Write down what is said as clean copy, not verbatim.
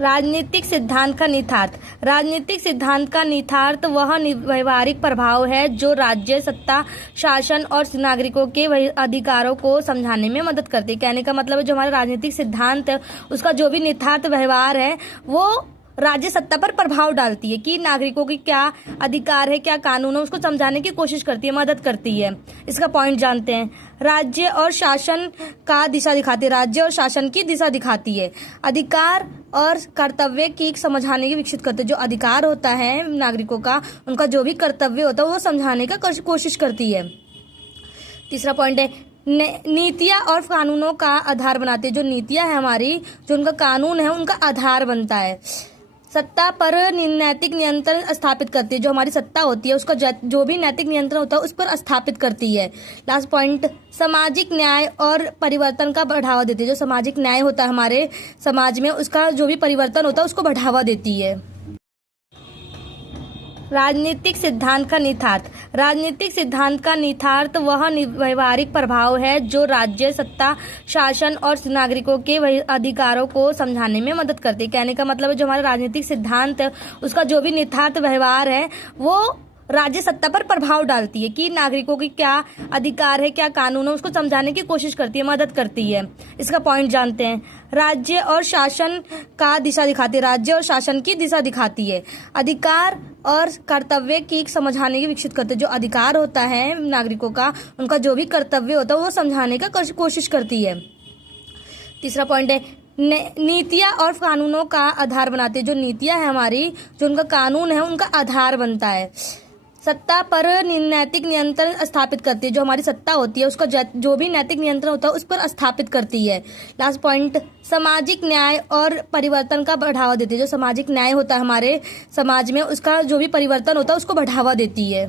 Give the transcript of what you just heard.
राजनीतिक सिद्धांत का निहितार्थ। राजनीतिक सिद्धांत का निहितार्थ वह व्यवहारिक प्रभाव है जो राज्य सत्ता, शासन और नागरिकों के अधिकारों को समझाने में मदद करती है। कहने का मतलब है जो हमारा राजनीतिक सिद्धांत है उसका जो भी निहितार्थ व्यवहार है वो राज्य सत्ता पर प्रभाव डालती है कि नागरिकों की क्या अधिकार है, क्या कानून है, उसको समझाने की कोशिश करती है, मदद करती है। इसका पॉइंट जानते हैं। राज्य और शासन का दिशा दिखाती है, राज्य और शासन की दिशा दिखाती है। अधिकार और कर्तव्य की समझाने की विकसित करते हैं। जो अधिकार होता है नागरिकों का, उनका जो भी कर्तव्य होता है वो समझाने का कोशिश करती है। तीसरा पॉइंट है नीतियाँ और कानूनों का आधार बनाते हैं। जो नीतियाँ है हमारी, जो उनका कानून है, उनका आधार बनता है। सत्ता पर नैतिक नियंत्रण स्थापित करती है। जो हमारी सत्ता होती है उसका जो भी नैतिक नियंत्रण होता है उस पर स्थापित करती है। लास्ट पॉइंट सामाजिक न्याय और परिवर्तन का बढ़ावा देती है। जो सामाजिक न्याय होता है हमारे समाज में, उसका जो भी परिवर्तन होता है उसको बढ़ावा देती है। राजनीतिक सिद्धांत का निहितार्थ। राजनीतिक सिद्धांत का निहितार्थ वह व्यवहारिक प्रभाव है जो राज्य सत्ता, शासन और नागरिकों के अधिकारों को समझाने में मदद करती है। कहने का मतलब है जो हमारा राजनीतिक सिद्धांत है उसका जो भी निहितार्थ व्यवहार है वो राज्य सत्ता पर प्रभाव डालती है कि नागरिकों की क्या अधिकार है, क्या कानून है, उसको समझाने की कोशिश करती है, मदद करती है। इसका पॉइंट जानते हैं। राज्य और शासन का दिशा दिखाती है, राज्य और शासन की दिशा दिखाती है। अधिकार और कर्तव्य की समझाने की विकसित करते हैं। जो अधिकार होता है नागरिकों का, उनका जो भी कर्तव्य होता है वो समझाने का कोशिश करती है। तीसरा पॉइंट है नीतियाँ और कानूनों का आधार बनाते हैं। जो नीतियाँ है हमारी, जो उनका कानून है, उनका आधार बनता है। सत्ता पर नैतिक नियंत्रण स्थापित करती है। जो हमारी सत्ता होती है उसका जो भी नैतिक नियंत्रण होता है उस पर स्थापित करती है। लास्ट पॉइंट सामाजिक न्याय और परिवर्तन का बढ़ावा देती है। जो सामाजिक न्याय होता है हमारे समाज में, उसका जो भी परिवर्तन होता है उसको बढ़ावा देती है।